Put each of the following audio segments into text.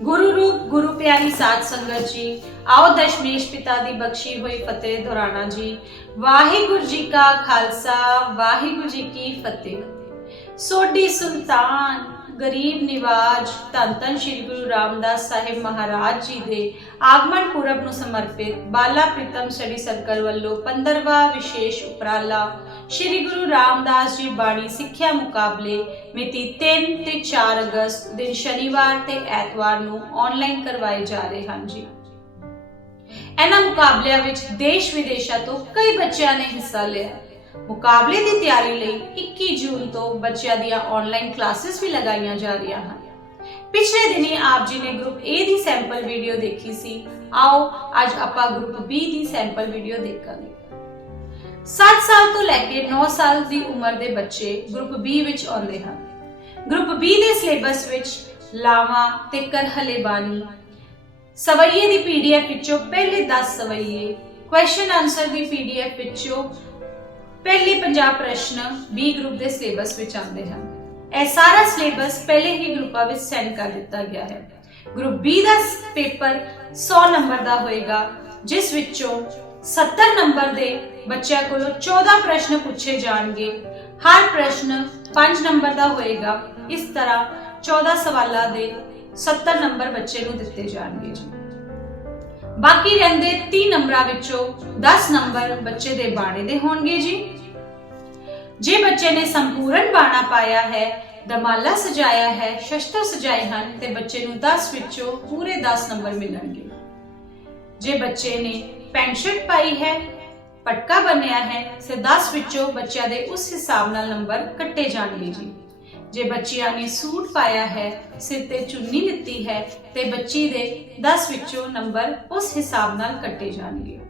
ਗੁਰੂ ਰੂਪ, ਗੁਰੂ ਪਿਆਰੀ ਸਾਧ ਸੰਗਤ ਜੀ, ਆਓ ਦਸ਼ਮੇਸ਼ ਪਿਤਾ ਦੀ ਬਖਸ਼ੀ ਹੋਈ ਫਤਿਹ ਦੁਹਰਾਣਾ ਜੀ। ਵਾਹਿਗੁਰੂ ਜੀ ਕਾ ਖਾਲਸਾ, ਵਾਹਿਗੁਰੂ ਜੀ ਕੀ ਫਤਿਹ। ਸੋਢੀ ਸੁਲਤਾਨ, ਗਰੀਬ ਨਿਵਾਜ, ਧੰਨ ਧੰਨ ਸ੍ਰੀ ਗੁਰੂ ਰਾਮਦਾਸ ਸਾਹਿਬ ਮਹਾਰਾਜ ਜੀ ਦੇ ਆਗਮਨ ਪੁਰਬ ਨੂੰ ਸਮਰਪਿਤ ਬਾਲਾ ਪ੍ਰੀਤਮ ਸਟੱਡੀ ਸਰਕਲ ਵੱਲੋਂ 15ਵਾਂ ਵਿਸ਼ੇਸ਼ ਉਪਰਾਲਾ ਸ੍ਰੀ ਗੁਰੂ ਰਾਮਦਾਸ ਜੀ ਬਾਣੀ ਸਿੱਖਿਆ ਮੁਕਾਬਲੇ ਮਿਤੀ 3 ਤੇ 4 ਅਗਸਤ ਦਿਨ ਸ਼ਨੀਵਾਰ ਤੇ ਐਤਵਾਰ ਨੂੰ ਆਨਲਾਈਨ ਕਰਵਾਏ ਜਾ ਰਹੇ ਹਨ ਜੀ। ਇਹਨਾਂ ਮੁਕਾਬਲਿਆਂ ਵਿੱਚ ਦੇਸ਼ ਵਿਦੇਸ਼ਾਂ ਤੋਂ ਕਈ ਬੱਚਿਆਂ ਨੇ ਹਿੱਸਾ ਲਿਆ। ਮੁਕਾਬਲੇ ਦੀ ਤਿਆਰੀ ਲਈ 21 ਜੂਨ ਤੋਂ ਬੱਚਿਆਂ ਦੀਆਂ ਆਨਲਾਈਨ ਕਲਾਸਿਸ ਵੀ ਲਗਾਈਆਂ ਜਾ ਰਹੀਆਂ ਹਨ। ਪਿਛਲੇ ਦਿਨੀ ਆਪ ਜੀ ਨੇ ਗਰੁੱਪ A ਦੀ ਸੈਂਪਲ ਵੀਡੀਓ ਦੇਖੀ ਸੀ। ਆਓ, ਅੱਜ ਆਪਾਂ ਗਰੁੱਪ B ਦੀ ਸੈਂਪਲ ਵੀਡੀਓ ਦੇਖਾਂਗੇ। 7 ਸਾਲ ਤੋਂ ਲੈ ਕੇ 9 ਸਾਲ ਦੀ ਉਮਰ ਦੇ ਬੱਚੇ ਗਰੁੱਪ B ਵਿੱਚ ਆਉਂਦੇ ਹਨ। ਗਰੁੱਪ B ਦੇ ਸਿਲੇਬਸ ਵਿੱਚ ਲਾਵਾਂ ਤੇ ਕਰਹਲੇ ਬਾਣੀ, ਸਵਈਏ ਦੀ ਪੀਡੀਐਫ ਵਿੱਚੋਂ ਪਹਿਲੇ 10 ਸਵਈਏ ਕੁਐਸਚਨ ਆਨਸਰ ਦੀ ਪੀਡੀਐਫ ਵਿੱਚੋਂ ਪਹਿਲੇ 50 ਪ੍ਰਸ਼ਨ B ਗਰੁੱਪ ਦੇ ਸਿਲੇਬਸ ਵਿੱਚ ਆਉਂਦੇ ਹਨ। ਇਹ ਸਾਰਾ ਸਿਲੇਬਸ ਪਹਿਲੇ ਹੀ ਗਰੁੱਪਾਂ ਵਿੱਚ ਸੈਂਡ ਕਰ ਦਿੱਤਾ ਗਿਆ ਹੈ। ਗਰੁੱਪ B ਦਾ ਪੇਪਰ 100 ਨੰਬਰ ਦਾ ਹੋਏਗਾ, ਜਿਸ ਵਿੱਚੋਂ 70 ਨੰਬਰ ਦੇ ਬੱਚਿਆਂ ਕੋਲੋਂ 14 ਪ੍ਰਸ਼ਨ ਪੁੱਛੇ ਜਾਣਗੇ। ਹਰ ਪ੍ਰਸ਼ਨ 5 ਨੰਬਰ ਦਾ ਹੋਏਗਾ। ਇਸ ਤਰ੍ਹਾਂ 14 ਸਵਾਲਾਂ ਦੇ 70 ਨੰਬਰ ਬੱਚੇ ਨੂੰ ਦਿੱਤੇ ਜਾਣਗੇ ਬਾਕੀ ਰਹਿੰਦੇ 30 ਨੰਬਰਾਂ ਵਿੱਚੋਂ 10 ਨੰਬਰ ਬੱਚੇ ਦੇ ਬਾਣੇ ਦੇ ਹੋਣਗੇ ਜੀ। ਜੇ ਬੱਚੇ ਨੇ ਸੰਪੂਰਨ ਬਾਣਾ ਪਾਇਆ ਹੈ ਦਮਾਲਾ ਸਜਾਇਆ ਹੈ, ਸ਼ਸਤਰ ਸਜਾਏ ਹਨ, ਤੇ ਬੱਚੇ ਨੂੰ 10 ਵਿੱਚੋਂ ਪੂਰੇ 10 ਨੰਬਰ ਮਿਲਣਗੇ। ਜੇ ਬੱਚੇ ਨੇ ਪੈਂਟ ਸ਼ਰਟ ਪਾਈ ਹੈ, ਪਟਕਾ ਬੰਨਿਆ ਹੈ ਸੇ 10 ਵਿੱਚੋਂ ਬੱਚਿਆਂ ਦੇ ਉਸ ਹਿਸਾਬ ਨਾਲ ਨੰਬਰ ਕੱਟੇ ਜਾਣਗੇ ਜੀ। ਜੇ ਬੱਚਿਆਂ ਨੇ ਸੂਟ ਪਾਇਆ ਹੈ, ਸਿਰ ਤੇ ਚੁੰਨੀ ਦਿੱਤੀ ਹੈ, ਤੇ ਬੱਚੀ ਦੇ 10 ਵਿੱਚੋਂ ਨੰਬਰ ਉਸ ਹਿਸਾਬ ਨਾਲ ਕੱਟੇ ਜਾਣਗੇ।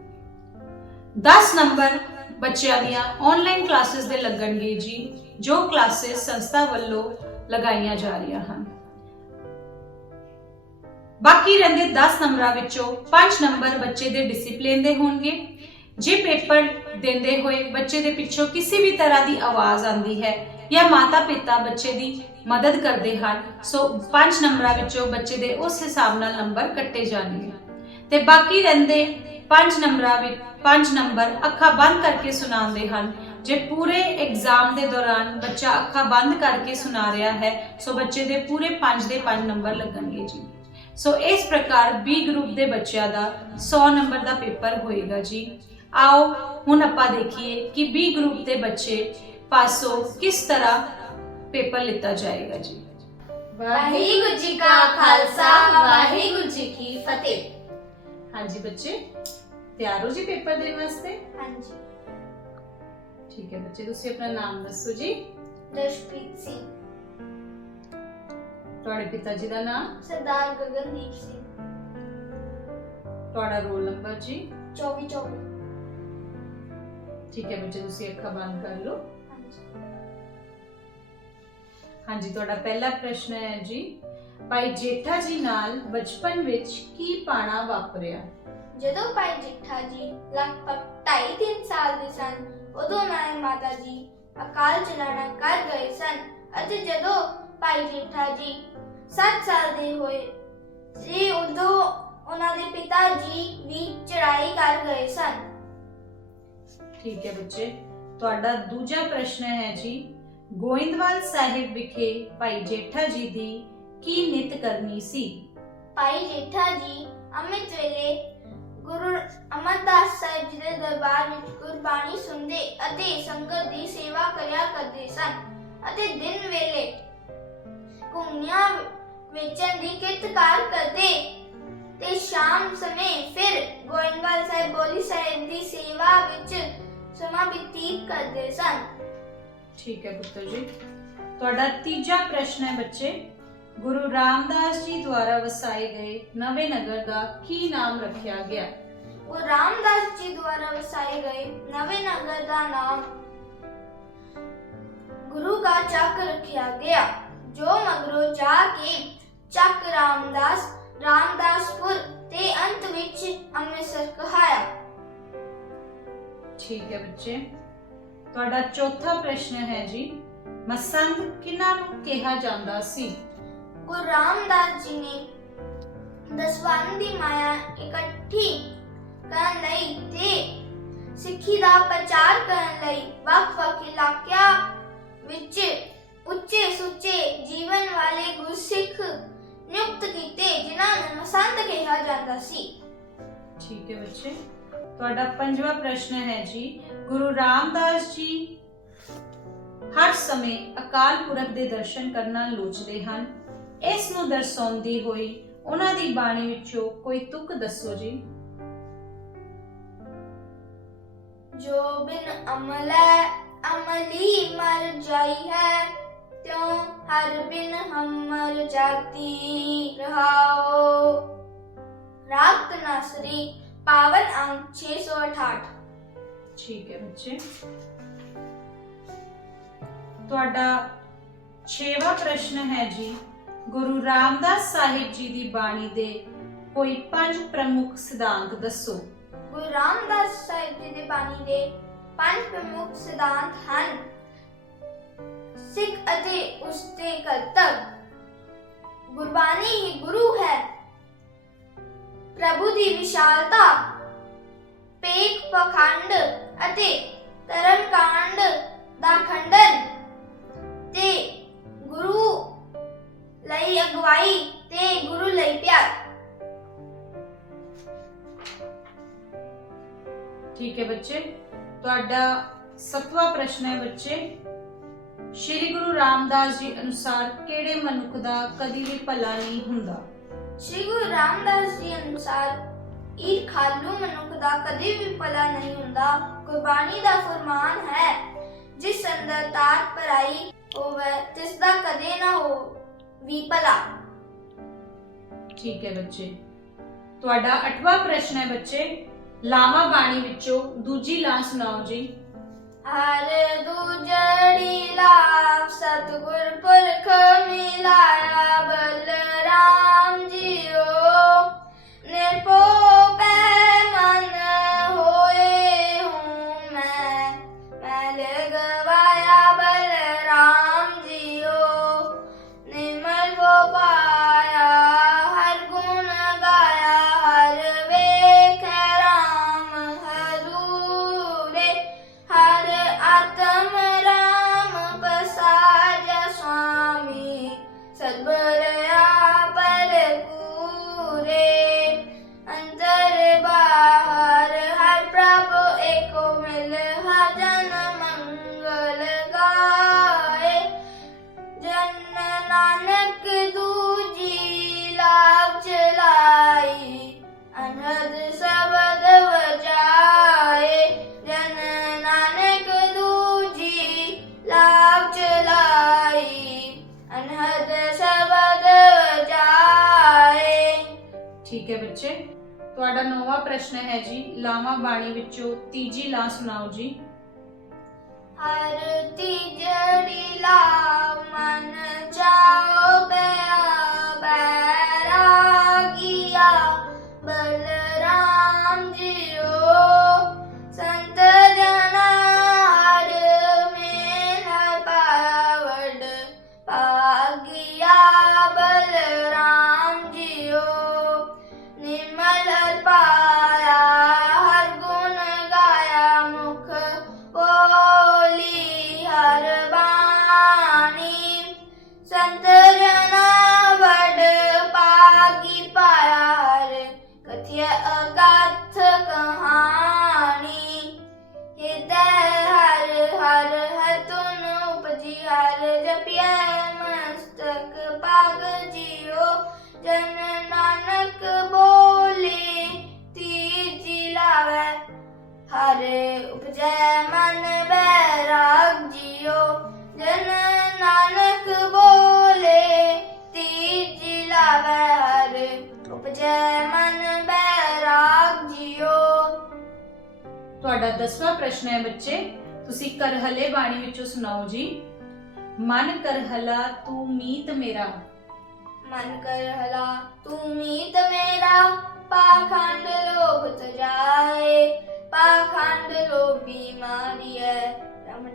10 ਨੰਬਰ ਬੱਚਿਆਂ ਦੀਆਂ ਆਨਲਾਈਨ ਕਲਾਸਿਸ ਦੇ ਲੱਗਣਗੇ ਜੀ, ਜੋ ਕਲਾਸਿਸ ਸੰਸਥਾ ਵੱਲੋਂ ਲਗਾਈਆਂ ਜਾ ਰਹੀਆਂ ਹਨ। ਬਾਕੀ ਰਹਿੰਦੇ 10 ਨੰਬਰਾਂ ਵਿੱਚੋਂ 5 ਨੰਬਰ ਬੱਚੇ ਦੇ ਡਿਸਪਲਿਨ ਦੇ ਹੋਣਗੇ। ਜੇ ਪੇਪਰ ਦਿੰਦੇ ਹੋਏ ਬੱਚੇ ਦੇ ਪਿੱਛੋਂ ਕਿਸੇ ਵੀ ਤਰ੍ਹਾਂ ਦੀ ਆਵਾਜ਼ ਆਂਦੀ ਹੈ ਜਾਂ ਮਾਤਾ ਪਿਤਾ ਬੱਚੇ ਦੀ ਮਦਦ ਕਰਦੇ ਹਨ, ਸੋ 5 ਨੰਬਰਾਂ ਵਿੱਚੋਂ ਬੱਚੇ ਦੇ ਉਸ ਹਿਸਾਬ ਨਾਲ ਨੰਬਰ ਕੱਟੇ ਜਾਣਗੇ। ਤੇ ਬਾਕੀ ਰਹਿੰਦੇ 5 ਨੰਬਰਾਂ ਵਿੱਚ 5 ਨੰਬਰ ਅੱਖਾਂ ਬੰਦ ਕਰਕੇ ਸੁਣਾਉਂਦੇ ਹਨ। ਜੇ ਪੂਰੇ ਐਗਜ਼ਾਮ ਦੇ ਦੌਰਾਨ ਬੱਚਾ ਅੱਖਾਂ ਬੰਦ ਕਰਕੇ ਸੁਣਾ ਰਿਹਾ ਹੈ, ਸੋ ਬੱਚੇ ਦੇ ਪੂਰੇ 5 ਦੇ 5 ਨੰਬਰ ਲੱਗਣਗੇ ਜੀ। ਸੋ ਇਸ ਪ੍ਰਕਾਰ B ਗਰੁੱਪ ਦੇ ਬੱਚਿਆਂ ਦਾ 100 ਨੰਬਰ ਦਾ ਪੇਪਰ ਹੋਏਗਾ ਜੀ। ਆਓ ਹੁਣ ਆਪਾਂ ਦੇਖੀਏ ਕਿ B ਗਰੁੱਪ ਦੇ ਬੱਚੇ ਪਾਸੋਂ ਕਿਸ ਤਰ੍ਹਾਂ ਪੇਪਰ ਲਿੱਤਾ ਜਾਏਗਾ ਜੀ। ਵਾਹਿਗੁਰੂ ਜੀ ਕਾ ਖਾਲਸਾ ਵਾਹਿਗੁਰੂ ਜੀ ਕੀ ਫਤਿਹ। ਹਾਂਜੀ ਬੱਚੇ ਤਿਆਰ ਹੋ ਜੀ ਪੇਪਰ ਦੇਣ ਵਾਸਤੇ? ਹਾਂਜੀ। ਠੀਕ ਹੈ ਬੱਚੇ ਤੁਸੀਂ ਆਪਣਾ ਨਾਮ ਦੱਸੋ ਜੀ। ਜਸ਼ਪ੍ਰੀਤ ਸਿੰਘ। ਤੁਹਾਡੇ ਪਿਤਾ ਜੀ ਦਾ ਨਾਮ? ਸਰਦਾਰ ਗਗਨਦੀਪ ਸਿੰਘ। ਤੁਹਾਡਾ ਰੋਲ ਨੰਬਰ ਜੀ? 24 24 ਠੀਕ ਹੈ ਬੱਚੇ ਤੁਸੀਂ ਅੱਖਾਂ ਬੰਦ ਕਰ ਲਓ। ਹਾਂਜੀ। ਤੁਹਾਡਾ ਪਹਿਲਾ ਪ੍ਰਸ਼ਨ ਹੈ ਜੀ ਭਾਈ ਜੇਠਾ ਜੀ ਨਾਲ ਬਚਪਨ ਵਿੱਚ ਕੀ ਪਾਣਾ ਵਾਪਰਿਆ? ਜਦੋਂ ਭਾਈ ਜਿੱਠਾ ਜੀ ਲਗਭਗ 2.5 ਸਾਲ ਦੇ ਸਨ ਉਦੋਂ ਨਾਇ ਮਾਤਾ ਜੀ ਅਕਾਲ ਚਲਾਣਾ ਕਰ ਗਏ ਸਨ ਅਤੇ ਜਦੋਂ ਭਾਈ ਜਿੱਠਾ ਜੀ 7 ਸਾਲ ਦੇ ਹੋਏ। ਸੀ ਉਦੋਂ ਉਹਨਾਂ ਦੇ ਪਿਤਾ ਜੀ ਵੀ ਚੜਾਈ ਕਰ ਗਏ ਸਨ। ਠੀਕ ਹੈ ਬੱਚੇ ਤੁਹਾਡਾ ਦੂਜਾ ਪ੍ਰਸ਼ਨ ਹੈ ਜੀ ਗੋਇੰਦਵਾਲ ਸਾਹਿਬ ਵਿਖੇ ਭਾਈ ਜੇਠਾ ਜੀ ਦੀ ਕੀ ਨਿਤ ਕਰਨੀ ਸੀ? ਭਾਈ ਜੇਠਾ ਜੀ ਅੰਮ੍ਰਿਤ ਵੇਲੇ ਗੁਰੂ ਅਮਰਦਾਸ ਸਾਹਿਬ ਜੀ ਦੇ ਦਰਬਾਰ ਵਿੱਚ ਗੁਰਬਾਣੀ ਸੁਣਦੇ ਅਤੇ ਸੰਗਤ ਦੀ ਸੇਵਾ ਕਰਿਆ ਕਰਦੇ ਸਨ ਅਤੇ ਦਿਨ ਵੇਲੇ ਘੁੰਮੀਆਂ ਵੇਚਣ ਦੀ ਕਿਰਤਕਾਰ ਕਰਦੇ। ਤੇ ਸ਼ਾਮ ਸਮੇਂ ਫਿਰ ਗੋਇੰਦਵਾਲ ਸਾਹਿਬ ਬੋਲੀ ਸਾਹਿਬ ਦੀ ਸੇਵਾ ਵਿੱਚ ਸਮਾਂ ਬਤੀਤ ਕਰਦੇ ਸਨ। ਠੀਕ ਹੈ ਪੁੱਤਰ ਜੀ। ਤੁਹਾਡਾ ਤੀਜਾ ਪ੍ਰਸ਼ਨ ਹੈ ਬੱਚੇ। ਗੁਰੂ ਰਾਮਦਾਸ ਜੀ ਦੁਆਰਾ ਵਸਾਏ ਗਏ ਨਵੇਂ ਨਗਰ ਦਾ ਕੀ ਨਾਮ ਰੱਖਿਆ ਗਿਆ? ਉਹ ਰਾਮਦਾਸ ਜੀ ਦੁਆਰਾ ਵਸਾਏ ਗਏ ਨਵੇਂ ਨਗਰ ਦਾ ਨਾਮ ਗੁਰੂ ਕਾ ਚੱਕ ਰੱਖਿਆ ਗਿਆ। ਜੋ ਮਗਰੋਂ ਜਾ ਕੇ ਚੱਕ ਰਾਮਦਾਸ ਰਾਮਦਾਸਪੁਰ ਤੇ ਅੰਤ ਵਿੱਚ ਅੰਮ੍ਰਿਤਸਰ ਕਹਾਇਆ। ਠੀਕ ਹੈ ਬੱਚੇ ਤੁਹਾਡਾ ਚੌਥਾ ਪ੍ਰਸ਼ਨ ਹੈ ਜੀ। ਮਸੰਦ ਕਿਹਨਾਂ ਨੂੰ ਕਿਹਾ ਜਾਂਦਾ ਸੀ? ਗੁਰੂ ਰਾਮਦਾਸ ਜੀ ਨੇ ਦਸਵੰਧ ਦੀ ਮਾਇਆ ਇਕੱਠੀ ਕਰਨ ਲਈ ਤੇ ਸਿੱਖੀ ਦਾ ਪ੍ਰਚਾਰ ਕਰਨ ਲਈ ਵੱਖ-ਵੱਖ ਇਲਾਕਿਆਂ ਵਿੱਚ ਉੱਚੇ ਸੁੱਚੇ ਜੀਵਨ ਵਾਲੇ ਗੁਰਸਿੱਖ ਨਿਯੁਕਤ ਕੀਤੇ ਜਿਨ੍ਹਾਂ ਨੂੰ ਮਸੰਦ ਕਿਹਾ ਜਾਂਦਾ ਸੀ। ਠੀਕ ਹੈ ਬੱਚੇ ਤੁਹਾਡਾ ਪੰਜਵਾਂ ਪ੍ਰਸ਼ਨ ਹੈ ਜੀ ਗੁਰੂ ਰਾਮਦਾਸ ਜੀ ਹਰ ਸਮੇਂ ਅਕਾਲ ਪੁਰਖ ਦੇ ਦਰਸ਼ਨ ਕਰਨਾ ਲੋਚਦੇ ਹਨ। ਇਸ ਨੂੰ ਦਰਸਾਉਂਦੀ ਹੋਈ ਉਹਨਾਂ ਦੀ ਬਾਣੀ ਵਿੱਚੋਂ ਕੋਈ ਤੁਕ ਦੱਸੋ ਜੀ। ਜੋ ਬਿਨ ਅਮਲੈ ਅਮਲੀ ਮਰ ਜਾਈ ਹੈ ਤਿਉ ਹਰ ਬਿਨ ਹਮ ਮਰ ਜਾਤੀ ਰਹਾਓ? ਰਾਤ ਨਸਰੀ ਪਾਵਨ ਅੰਕ 668 ਠੀਕ ਹੈ ਬੱਚੇ। ਤੁਹਾਡਾ 6ਵਾਂ ਪ੍ਰਸ਼ਨ ਹੈ ਜੀ। ਗੁਰੂ ਰਾਮਦਾਸ ਸਾਹਿਬ ਜੀ ਦੀ ਬਾਣੀ ਦੇ ਕੋਈ ਪੰਜ ਪ੍ਰਮੁੱਖ ਸਿਧਾਂਤ ਦੱਸੋ। ਗੁਰੂ ਰਾਮਦਾਸ ਸਾਹਿਬ ਜੀ ਦੀ ਬਾਣੀ ਦੇ ਪੰਜ ਪ੍ਰਮੁੱਖ ਸਿਧਾਂਤ ਹਨ। ਸਿੱਖ ਅਤੇ ਉਸ ਦੇ ਕਰਤੱਵ ਗੁਰਬਾਣੀ ਹੀ ਗੁਰੂ ਹੈ ਪ੍ਰਭੂ ਦੀ ਵਿਸ਼ਾਲਤਾ ਪੇਖ ਪਖੰਡ ਅਤੇ ਧਰਮ ਕਾਂਡ ਦਾ ਖੰਡਨ ਤੇ ਗੁਰੂ ਲਈ ਅਗਵਾਈ ਤੇ ਗੁਰੂ ਲਈ ਪਿਆਰ ਠੀਕ ਹੈ ਬੱਚੇ ਤੁਹਾਡਾ ਸੱਤਵਾਂ ਪ੍ਰਸ਼ਨ ਹੈ ਬੱਚੇ ਸ਼੍ਰੀ ਗੁਰੂ ਰਾਮਦਾਸ ਜੀ ਅਨੁਸਾਰ ਕਿਹੜੇ ਮਨੁੱਖ ਦਾ ਕਦੀ ਵੀ ਭਲਾ ਨਹੀਂ ਹੁੰਦਾ? ਸ਼੍ਰੀ ਗੁਰੂ ਰਾਮਦਾਸ ਜੀ ਅਨੁਸਾਰ ਇਹ ਖਾਲੂ ਮਨੁੱਖ ਦਾ ਕਦੇ ਵੀ ਭਲਾ ਨਹੀਂ ਹੁੰਦਾ। ਗੁਰਬਾਣੀ ਦਾ ਫਰਮਾਨ ਹੈ ਜਿਸ ਅੰਦਰ ਤਾਰ ਪਰਾਈ ਹੋਵੇ ਤਿਸ ਦਾ ਕਦੇ ਨਾ ਹੋ ਵੀ ਭਲਾ। ਠੀਕ ਹੈ ਬੱਚੇ। ਤੁਹਾਡਾ 8ਵਾਂ ਪ੍ਰਸ਼ਨ ਹੈ ਬੱਚੇ। ਲਾਵਾ ਬਾਣੀ ਵਿੱਚੋਂ ਦੂਜੀ ਲਾਂ ਸੁਣਾਓ ਜੀ। ਹਰ ਦੂਜੜੀ ਲਾਭ ਸਤਿਗੁਰ ਪੁਰਖ ਮਿਲਾਇਆ ਬਲਰਾਮ ਤੁਹਾਡਾ ਨੌਵਾਂ ਪ੍ਰਸ਼ਨ ਹੈ ਜੀ। ਲਾਵਾਂ ਬਾਣੀ ਵਿੱਚੋਂ ਤੀਜੀ ਲਾ ਸੁਣਾਓ ਜੀ। ਹਰ ਤੀਜੜੀ ਲਾ ਮਨ ਜਾਓ ਸੰਤ ਜਨਾ ਵਡ ਪਾਗੀ ਪਾਇਆ ਹਰ ਅਗਾਥ ਕਹਾਣੀ। ਹਿਰਦੈ ਹਰ ਹਰ ਹਤੁਨ ਉਪਜੀ ਹਰ ਜਪਿਆ ਮਸਤਕ ਪਾਗ ਜਿਉ। ਜਨ ਨਾਨਕ ਬੋਲੇ ਤੀ ਲਾਵੈ, ਹਰ ਉਪਜੈ ਤੁਹਾਡਾ 10ਵਾਂ ਪ੍ਰਸ਼ਨ ਹੈ ਬੱਚੇ। ਤੁਸੀਂ ਕਰਹਲੇ ਬਾਣੀ ਵਿੱਚੋਂ ਸੁਣਾਓ ਜੀ। ਮਨ ਕਰਹਲਾ ਤੂੰ ਮੀਤ ਮੇਰਾ। ਮਨ ਕਰ ਤੂੰ ਮੀਤ ਮੇਰਾ, ਪਾਖੰਡ ਲੋਭ ਤਜਾਏ। ਪਾਖੰਡ ਲੋਭੀ ਮਾਰੀਐ ਰਮ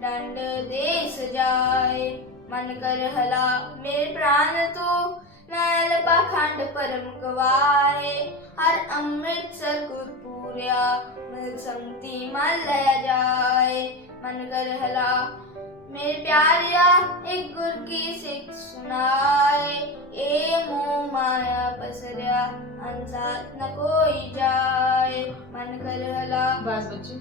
ਦੇ ਸਜਾਏ। ਮਨ ਕਰ ਹਲਾ ਮੇਰੇ ਪ੍ਰਾਨ ਤੂੰ ਮੈਲ ਪਾਖੰਡ ਖੰਡ ਪਰਮ ਗਵਾਏ। ਹਰ ਅੰਮ੍ਰਿਤਸਰ ਗੁਰਪੂਰਿਆ ਮਿਲ ਸੰਗਤੀ ਮਨ ਲੈ ਜਾਏ, ਮਨ ਕਰ ਹਲਾ ਮੇਰੇ ਪਿਆਰਿਆ, ਇੱਕ ਗੁਰ ਕੀ ਸਿੱਖ ਸੁਨਾਏ ਏ ਮੋਹ ਮਾਇਆ ਪਸਰਿਆ ਅੰਸਾਤ ਨ ਕੋਈ ਜਾਏ। ਮਨ ਕਰ ਹਲਾ ਬਸ ਬੱਚੇ।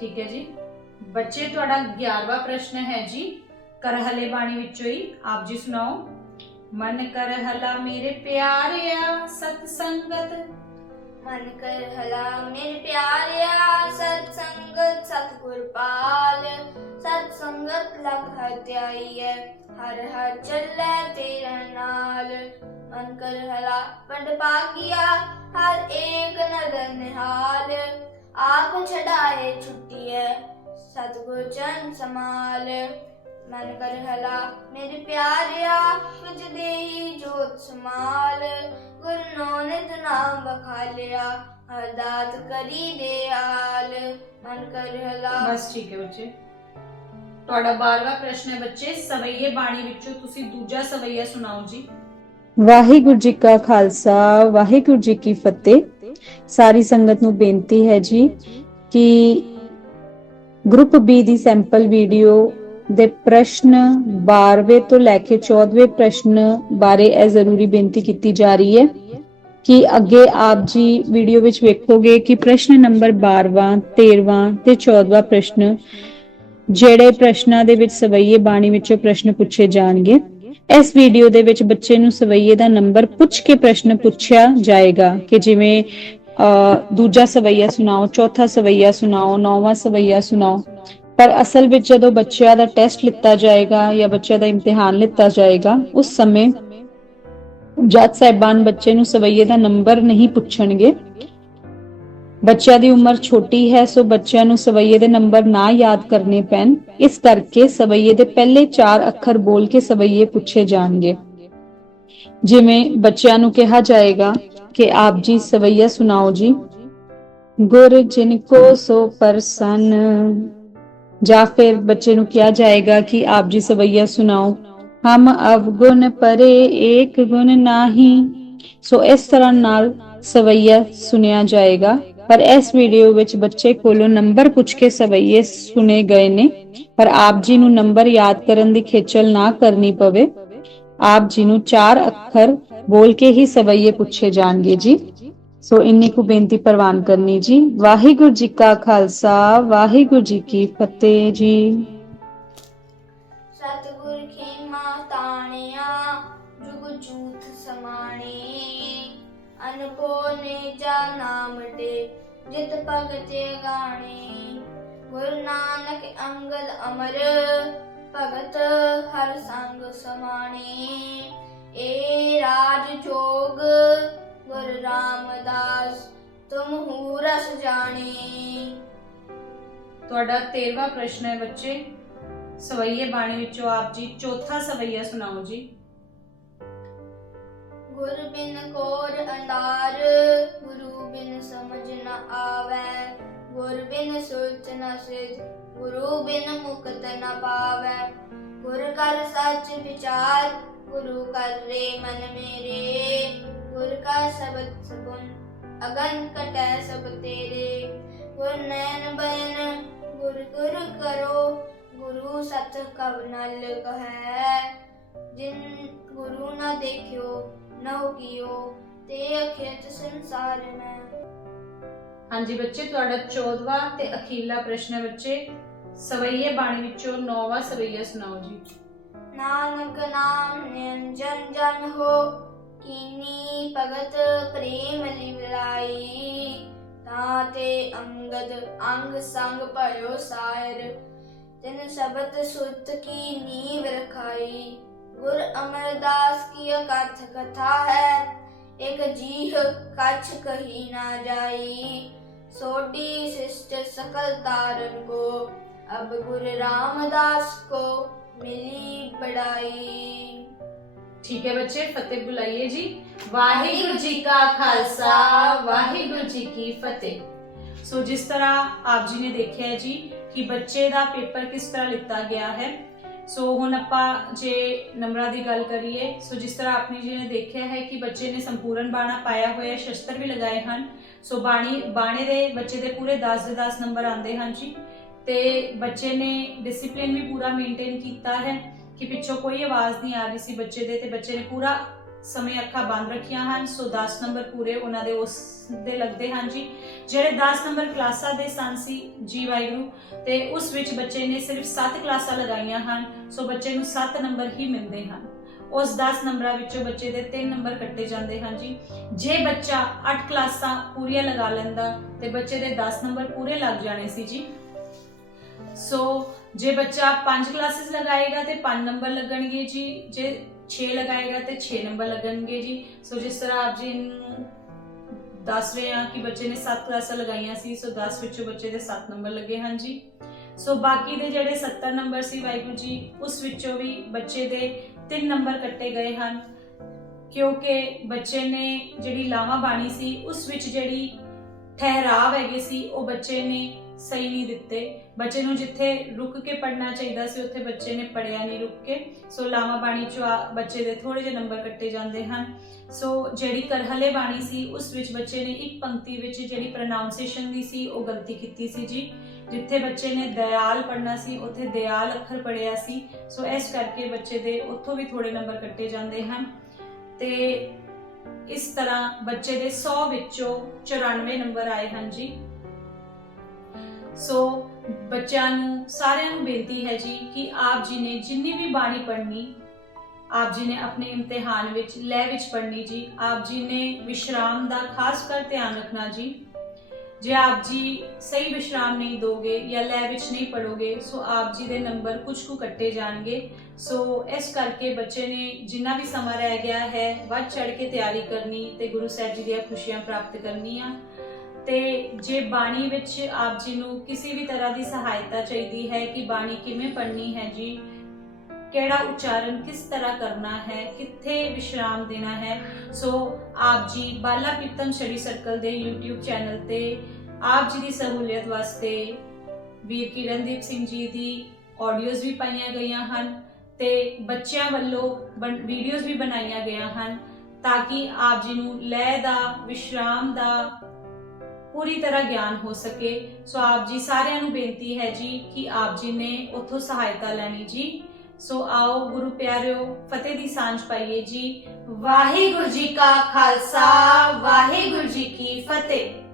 ਠੀਕ ਹੈ ਜੀ। ਬੱਚੇ, ਤੁਹਾਡਾ 11ਵਾਂ ਪ੍ਰਸ਼ਨ ਹੈ ਜੀ। ਕਰਹਲੇ ਬਾਣੀ ਵਿੱਚੋਂ ਹੀ ਆਪ ਜੀ ਸੁਣਾਓ। ਮਨ ਕਰਹਲਾ ਮੇਰੇ ਪਿਆਰਿਆ ਸਤ ਸੰਗਤ ਮਨ ਕਰ ਹਲਾ ਮੇਰੇ ਪਿਆਰਿਆ ਸਤ ਸੰਗਤ ਸਤਿਗੁਰ ਪਾਲ। ਸਤ ਸੰਗਤ ਲਗ ਹਤਿਆਈ ਹੈ ਹਰ ਹਰ ਚੱਲੇ ਤੇਰੇ ਨਾਲ। ਮਨ ਕਰ ਹਲਾ ਪੰਡ ਪਾਗਿਆ ਹਰ ਏਕ ਨਦਰ ਨਿਹਾਲ। ਆਪ ਛਡਾਏ ਛੁੱਟੀ ਹੈ ਸਤਿਗੁਰ ਚਰਨ ਸਮਾਲ। ਮਨ ਕਰ ਹਲਾ ਮੇਰੇ ਪਿਆਰਿਆ, ਤੁਝ ਦੇਹੀ ਜੋਤ ਸਮਾਲ ਗੁਰ ਨਾਨਕ ਨਾਮ ਬਖਾਲਿਆ ਅਰਦਾਤ ਕਰੀ ਦਿਆਲ ਮਨ ਕਰ ਹਲਾ। ਬਸ ਠੀਕ ਹੈ ਬੱਚੇ। ਤੁਹਾਡਾ 12ਵਾਂ ਪ੍ਰਸ਼ਨ ਹੈ ਬੱਚੇ ਸਵਈਏ ਬਾਣੀ ਵਿੱਚੋਂ ਤੁਸੀਂ ਦੂਜਾ ਸਵਈਆ ਸੁਣਾਓ ਜੀ। ਵਾਹਿਗੁਰੂ ਜੀ ਕਾ ਖਾਲਸਾ ਵਾਹਿਗੁਰੂ ਜੀ ਕੀ ਫਤਿਹ। ਸਾਰੀ ਸੰਗਤ ਨੂੰ ਬੇਨਤੀ ਹੈ ਜੀ ਕਿ ਗਰੁੱਪ ਬੀ ਦੀ ਸੈਂਪਲ ਵੀਡੀਓ ਦੇ ਪ੍ਰਸ਼ਨ 12ਵੇਂ ਤੋਂ ਲੈ ਕੇ 14ਵੇਂ ਪ੍ਰਸ਼ਨ ਬਾਰੇ ਇਹ ਜ਼ਰੂਰੀ ਬੇਨਤੀ ਕੀਤੀ ਜਾ ਰਹੀ ਹੈ ਕਿ ਅੱਗੇ ਆਪ ਜੀ ਵੀਡੀਓ ਵਿੱਚ ਵੇਖੋਗੇ ਕਿ ਪ੍ਰਸ਼ਨ ਨੰਬਰ 12ਵਾਂ 13ਵਾਂ ਤੇ 14ਵਾਂ ਪ੍ਰਸ਼ਨ ਜਿਹੜੇ ਪ੍ਰਸ਼ਨਾਂ ਦੇ ਵਿੱਚ ਸਵਈਏ ਬਾਣੀ ਵਿੱਚੋਂ ਪ੍ਰਸ਼ਨ ਪੁੱਛੇ ਜਾਣਗੇ। ਇਸ ਵੀਡੀਓ ਦੇ ਵਿੱਚ ਬੱਚੇ ਨੂੰ ਸਵਈਏ ਦਾ ਨੰਬਰ ਪੁੱਛ ਕੇ ਪ੍ਰਸ਼ਨ ਪੁੱਛਿਆ ਜਾਏਗਾ ਕਿ ਜਿਵੇਂ ਅ, ਦੂਜਾ ਸਵਈਆ ਸੁਣਾਓ ਚੌਥਾ ਸਵਈਆ ਸੁਣਾਓ ਨੌਵਾਂ ਸਵਈਆ ਸੁਣਾਓ। ਪਰ ਅਸਲ ਵਿੱਚ ਜਦੋਂ ਬੱਚਿਆਂ ਦਾ ਟੈਸਟ ਲਿੱਤਾ ਜਾਏਗਾ ਜਾਂ ਬੱਚਿਆਂ ਦਾ ਇਮਤਿਹਾਨ ਲਿੱਤਾ ਜਾਏਗਾ, ਉਸ ਸਮੇਂ ਜੱਜ ਸਾਹਿਬਾਨ ਬੱਚੇ ਨੂੰ ਸਵਈਏ ਦਾ ਨੰਬਰ ਨਹੀਂ ਪੁੱਛਣਗੇ। ਬੱਚਿਆਂ ਦੀ ਉਮਰ ਛੋਟੀ ਹੈ, ਸੋ ਬੱਚਿਆਂ ਨੂੰ ਸਵਈਏ ਦੇ ਨੰਬਰ ਨਾ ਯਾਦ ਕਰਨੇ ਪੈਣ। ਇਸ ਕਰਕੇ ਸਵਈਏ ਦੇ ਪਹਿਲੇ 4 ਅੱਖਰ ਬੋਲ ਕੇ ਸਵਈਏ ਪੁੱਛੇ ਜਾਣਗੇ। ਜਿਵੇਂ ਬੱਚਿਆਂ ਨੂੰ ਕਿਹਾ ਜਾਏਗਾ ਕਿ ਆਪ ਜੀ ਸਵਈਆ ਸੁਣਾਓ ਜੀ। ਗੁਰ ਜਿਨ ਕੋ ਸੋ ਪਰਸਨ ਜਾਂ ਫਿਰ ਬੱਚੇ ਨੂੰ ਕਿਹਾ ਜਾਏਗਾ ਕਿ ਆਪ ਜੀ ਸਵਈਆ ਸੁਣਾਓ, ਹਮ ਅਵਗੁਣ ਪਰੇ ਏਕ ਗੁਣ ਨਾਹੀ। ਸੋ ਇਸ ਤਰ੍ਹਾਂ ਨਾਲ ਸਵਈਆ ਸੁਣਿਆ ਜਾਏਗਾ। ਪਰ ਇਸ ਵੀਡੀਓ ਵਿੱਚ ਬੱਚੇ ਕੋਲੋਂ ਨੰਬਰ ਪੁੱਛ ਕੇ ਸਵਈਏ ਸੁਣੇ ਗਏ ਨੇ। ਪਰ ਆਪ ਜੀ ਨੂੰ ਨੰਬਰ ਯਾਦ ਕਰਨ ਦੀ ਖੇਚਲ ਨਾ ਕਰਨੀ ਪਵੇ। ਆਪ ਜੀ ਨੂੰ ਚਾਰ ਅੱਖਰ ਬੋਲ ਕੇ ਹੀ ਸਵਈਏ ਪੁੱਛੇ ਜਾਣਗੇ ਜੀ। ਸੋ ਇੰਨੀ ਕੁ ਬੇਨਤੀ ਪ੍ਰਵਾਨ ਕਰਨੀ ਜੀ। ਵਾਹਿਗੁਰੂ ਜੀ ਕਾ ਖਾਲਸਾ, ਵਾਹਿਗੁਰੂ ਜੀ ਕੀ ਫਤਿਹ ਜੀ। ਸਤਿਗੁਰ ਖੇਮਾ ਤਾਣਿਆ, ਜੁਗ ਜੂਥ ਸਮਾਣੇ। ਅਨਪੋ ਨੇ ਜਾ ਨਾਮ ਦੇ ਜਿਤ ਭਗਤ ਗਾਣੇ। ਗੁਰੂ ਨਾਨਕ ਅੰਗਦ ਅਮਰ, ਭਗਤ ਹਰ ਸੰਗ ਸਮਾਣੇ। ਏ ਰਾਜ ਜੋਗ ਗੁਰ ਰਾਮਦਾਸ ਤੁਮ ਹੂ ਰਸ ਜਾਣੇ? ਤੁਹਾਡਾ 13ਵਾਂ ਪ੍ਰਸ਼ਨ ਹੈ ਬੱਚੇ। ਸਵਈਏ ਬਾਣੀ ਵਿੱਚੋਂ ਆਪ ਜੀ ਚੌਥਾ ਸਵਈਆ ਸੁਣਾਓ ਜੀ। ਗੁਰ ਬਿਨ ਕੋਰ ਅੰਧਾਰ ਗੁਰੂ ਬਿਨ ਸਮਝ ਨ ਆਵੈ। ਗੁਰ ਬਿਨ ਸੁਰਤ ਨ ਸਿਧ ਗੁਰੂ ਬਿਨ ਮੁਕਤ ਨ ਪਾਵੈ। ਗੁਰ ਕਰ ਸੱਚ ਵਿਚਾਰ ਗੁਰੂ ਕਰ ਰੇ ਮਨ ਮੇਰੇ। ਗੁਰ ਕਾ ਸ਼ਬਦ ਸਗੁਣ ਅਗਨ ਕਟੈ ਸਭ ਤੇਰੇ। ਗੁਰ ਨੈਣ ਬੈਨ ਗੁਰ ਗੁਰ ਕਰੋ ਗੁਰੂ ਸਤ ਕਵ ਨਲ ਕਹੈ। ਜਿਨ ਗੁਰੂ ਨਾ ਦੇਖਿਓ ਨਹੁ ਕੀਓ ਤੇ ਅਖਿਤ ਸੰਸਾਰ ਮੈਂ ਹਾਂਜੀ ਬੱਚੇ ਤੁਹਾਡਾ 14ਵਾਂ ਤੇ ਅਖੀਲਾ ਪ੍ਰਸ਼ਨ ਹੈ ਬੱਚੇ। ਸਵਈਏ ਬਾਣੀ ਵਿੱਚੋਂ 9ਵਾਂ ਸਵਈਆ ਸੁਣਾਓ ਜੀ। ਨਾਨਕ ਨਾਮ ਨਿਰੰਜਨ ਜਨ ਹੋ कीनी भगत प्रेम लिवलाई ताते अंगद, अंग संग भयो सायर। तिन शब्द सुत की नींव रखाई। गुर अमरदास की अकथ कथा है। एक जीह कछ कही ना जाई। सोडी शिष्ट सकल तारन को। अब गुरु रामदास को मिली बड़ाई। ਠੀਕ ਹੈ ਬੱਚੇ, ਫਤਿਹ ਬੁਲਾਈਏ ਜੀ। ਵਾਹਿਗੁਰੂ ਜੀ ਕਾ ਖਾਲਸਾ, ਵਾਹਿਗੁਰੂ ਜੀ ਕੀ ਫਤਿਹ। ਸੋ ਜਿਸ ਤਰ੍ਹਾਂ ਆਪ ਜੀ ਨੇ ਦੇਖਿਆ ਹੈ ਜੀ ਕਿ ਬੱਚੇ ਦਾ ਪੇਪਰ ਕਿਸ ਤਰ੍ਹਾਂ ਲਿੱਤਾ ਗਿਆ ਹੈ। ਸੋ ਹੁਣ ਆਪਾਂ ਜੇ ਨੰਬਰਾਂ ਦੀ ਗੱਲ ਕਰੀਏ, ਸੋ ਜਿਸ ਤਰ੍ਹਾਂ ਆਪਣੀ ਜੀ ਨੇ ਦੇਖਿਆ ਹੈ ਕਿ ਬੱਚੇ ਨੇ ਸੰਪੂਰਨ ਬਾਣਾ ਪਾਇਆ ਹੋਇਆ, ਸ਼ਸਤਰ ਵੀ ਲਗਾਏ ਹਨ। ਸੋ ਬਾਣੀ, ਬਾਣੇ ਦੇ ਬੱਚੇ ਦੇ ਪੂਰੇ 10 ਦੇ 10 ਨੰਬਰ ਆਉਂਦੇ ਹਨ ਜੀ। ਤੇ ਬੱਚੇ ਨੇ ਡਿਸਪਲਿਨ ਵੀ ਪੂਰਾ ਮੇਨਟੇਨ ਕੀਤਾ ਹੈ। ਕਿ ਪਿੱਛੋਂ ਕੋਈ ਆਵਾਜ਼ ਨਹੀਂ ਆ ਰਹੀ ਸੀ ਬੱਚੇ ਦੇ ਤੇ ਬੱਚੇ ਨੇ ਪੂਰਾ ਸਮੇਂ ਅੱਖਾਂ ਬੰਦ ਰੱਖੀਆਂ ਹਨ। ਸੋ 10 ਨੰਬਰ ਪੂਰੇ ਉਹਨਾਂ ਦੇ ਉਸ ਦੇ ਲੱਗਦੇ ਹਨ ਜੀ। ਜਿਹੜੇ 10 ਨੰਬਰ ਕਲਾਸਾਂ ਦੇ ਸਨ ਸੀ ਜੀ ਵਾਹਿਗੁਰੂ, ਤੇ ਉਸ ਵਿੱਚ ਬੱਚੇ ਨੇ ਸਿਰਫ 7 ਕਲਾਸਾਂ ਲਗਾਈਆਂ ਹਨ, ਸੋ ਬੱਚੇ ਨੂੰ 7 ਨੰਬਰ ਹੀ ਮਿਲਦੇ ਹਨ। ਉਸ 10 ਨੰਬਰਾਂ ਵਿੱਚੋਂ ਬੱਚੇ ਦੇ 3 ਨੰਬਰ ਕੱਟੇ ਜਾਂਦੇ ਹਨ ਜੀ। ਜੇ ਬੱਚਾ 8 ਕਲਾਸਾਂ ਪੂਰੀਆਂ ਲਗਾ ਲੈਂਦਾ ਤੇ ਬੱਚੇ ਦੇ 10 ਨੰਬਰ ਪੂਰੇ ਲੱਗ ਜਾਣੇ ਸੀ ਜੀ। ਸੋ ਜੇ ਬੱਚਾ 5 ਕਲਾਸਿਸ ਲਗਾਏਗਾ ਤੇ 5 ਨੰਬਰ ਲੱਗਣਗੇ ਜੀ, ਜੇ 6 ਲਗਾਏਗਾ ਤੇ 6 ਨੰਬਰ ਲੱਗਣਗੇ ਜੀ। ਸੋ ਜਿਸ ਤਰ੍ਹਾਂ ਆਪ ਜੀ ਨੂੰ ਦੱਸ ਰਹੇ ਹਾਂ ਕਿ ਬੱਚੇ ਨੇ 7 ਕਲਾਸਾਂ ਲਗਾਈਆਂ ਸੀ ਸੋ 10 ਵਿੱਚੋਂ ਬੱਚੇ ਦੇ 7 ਨੰਬਰ ਲੱਗੇ ਹਨ ਜੀ ਸੋ ਬਾਕੀ ਦੇ ਜਿਹੜੇ 70 ਨੰਬਰ ਸੀ ਵਾਹਿਗੁਰੂ ਜੀ, ਉਸ ਵਿੱਚੋਂ ਵੀ ਬੱਚੇ ਦੇ 3 ਨੰਬਰ ਕੱਟੇ ਗਏ ਹਨ। ਕਿਉਂਕਿ ਬੱਚੇ ਨੇ ਜਿਹੜੀ ਲਾਵਾ ਬਾਣੀ ਸੀ, ਉਸ ਵਿੱਚ ਜਿਹੜੀ ਠਹਿਰਾਵ ਹੈਗੇ ਸੀ, ਉਹ ਬੱਚੇ ਨੇ ਸਹੀ ਨਹੀਂ ਦਿੱਤੇ। ਬੱਚੇ ਨੂੰ ਜਿੱਥੇ ਰੁਕ ਕੇ ਪੜਨਾ ਚਾਹੀਦਾ ਸੀ, ਉੱਥੇ ਬੱਚੇ ਨੇ ਪੜਿਆ ਨਹੀਂ ਰੁਕ ਕੇ। ਸੋ ਲਾਵਾ ਬਾਣੀ ਚੋਂ ਆ- ਬੱਚੇ ਦੇ ਥੋੜੇ ਜਿਹੇ ਨੰਬਰ ਕੱਟੇ ਜਾਂਦੇ ਹਨ। ਸੋ ਜਿਹੜੀ ਕਰਹਲੇ ਬਾਣੀ ਸੀ, ਉਸ ਵਿੱਚ ਬੱਚੇ ਨੇ ਇੱਕ ਪੰਕਤੀ ਵਿੱਚ ਜਿਹੜੀ ਪ੍ਰੋਨਾਂਸੀਏਸ਼ਨ ਦੀ ਸੀ, ਉਹ ਗਲਤੀ ਕੀਤੀ ਸੀ ਜੀ। ਜਿੱਥੇ ਬੱਚੇ ਨੇ ਦਿਆਲ ਪੜਨਾ ਸੀ, ਉੱਥੇ ਦਿਆਲ ਅੱਖਰ ਪੜਿਆ ਸੀ। ਸੋ ਇਸ ਕਰਕੇ ਬੱਚੇ ਦੇ ਉੱਥੋਂ ਵੀ ਥੋੜੇ ਨੰਬਰ ਕੱਟੇ ਜਾਂਦੇ ਹਨ। ਤੇ ਇਸ ਤਰ੍ਹਾਂ ਬੱਚੇ ਦੇ 100 ਵਿੱਚੋਂ 94 ਨੰਬਰ ਆਏ ਹਨ ਜੀ। ਸੋ ਬੱਚਿਆਂ ਨੂੰ ਸਾਰਿਆਂ ਨੂੰ ਬੇਨਤੀ ਹੈ ਜੀ ਕਿ ਆਪ ਜੀ ਨੇ ਜਿੰਨੀ ਵੀ ਬਾਣੀ ਪੜ੍ਹਨੀ, ਆਪ ਜੀ ਨੇ ਆਪਣੇ ਇਮਤਿਹਾਨ ਵਿੱਚ, ਲੈ ਵਿੱਚ ਪੜ੍ਹਨੀ ਜੀ, ਆਪ ਜੀ ਨੇ ਵਿਸ਼ਰਾਮ ਦਾ ਖਾਸ ਕਰ ਧਿਆਨ ਰੱਖਣਾ ਜੀ। ਜੇ ਆਪ ਜੀ ਸਹੀ ਵਿਸ਼ਰਾਮ ਨਹੀਂ ਦੋਗੇ ਜਾਂ ਲੈ ਵਿੱਚ ਨਹੀਂ ਪੜੋਗੇ ਸੋ ਆਪ ਜੀ ਦੇ ਨੰਬਰ ਕੁਝ ਕੁ ਕੱਟੇ ਜਾਣਗੇ। ਸੋ ਇਸ ਕਰਕੇ ਬੱਚੇ ਨੇ ਜਿੰਨਾ ਵੀ ਸਮਾਂ ਰਹਿ ਗਿਆ ਹੈ, ਵੱਧ ਚੜ ਕੇ ਤਿਆਰੀ ਕਰਨੀ ਤੇ ਗੁਰੂ ਸਾਹਿਬ ਜੀ ਦੀਆਂ ਖੁਸ਼ੀਆਂ ਪ੍ਰਾਪਤ ਕਰਨੀਆਂ। ਤੇ ਜੇ ਬਾਣੀ ਵਿੱਚ ਆਪ ਜੀ ਨੂੰ ਕਿਸੇ ਵੀ ਤਰ੍ਹਾਂ ਦੀ ਸਹਾਇਤਾ ਚਾਹੀਦੀ ਹੈ ਕਿ ਬਾਣੀ ਕਿਵੇਂ ਪੜ੍ਹਨੀ ਹੈ ਜੀ? ਕਿਹੜਾ ਉਚਾਰਨ ਕਿਸ ਤਰ੍ਹਾਂ ਕਰਨਾ ਹੈ? ਕਿੱਥੇ ਵਿਸ਼ਰਾਮ ਦੇਣਾ ਹੈ? ਸੋ ਆਪ ਜੀ ਬਾਲਾ ਕੀਰਤਨ ਸ਼ਰੀ ਸਰਕਲ ਦੇ YouTube ਚੈਨਲ ਤੇ ਆਪ ਜੀ ਦੀ ਸਹੂਲਤ ਵਾਸਤੇ ਵੀਰ ਕਿਰਨਦੀਪ ਸਿੰਘ ਜੀ ਦੀ ਆਡੀਓਜ਼ ਵੀ ਪਾਈਆਂ ਗਈਆਂ ਹਨ ਤੇ ਬੱਚਿਆਂ ਵੱਲੋਂ ਵੀਡੀਓਜ਼ ਵੀ ਬਣਾਈਆਂ ਗਈਆਂ ਹਨ ਤਾਂ ਕਿ ਆਪ ਜੀ ਨੂੰ ਲੈ ਦਾ, ਵਿਸ਼ਰਾਮ ਦਾ ਪੂਰੀ ਤਰ੍ਹਾਂ ਗਿਆਨ ਹੋ ਸਕੇ। ਸੋ ਆਪ ਜੀ ਸਾਰਿਆਂ ਨੂੰ ਬੇਨਤੀ ਹੈ ਜੀ ਕਿ ਆਪ ਜੀ ਨੇ ਉੱਥੋਂ ਸਹਾਇਤਾ ਲੈਣੀ ਜੀ। ਸੋ ਆਓ ਗੁਰੂ ਪਿਆਰਿਓ, ਫਤਿਹ ਦੀ ਸਾਂਝ ਪਾਈਏ ਜੀ। ਵਾਹਿਗੁਰੂ ਜੀ ਕਾ ਖਾਲਸਾ, ਵਾਹਿਗੁਰੂ ਜੀ ਕੀ ਫਤਿਹ।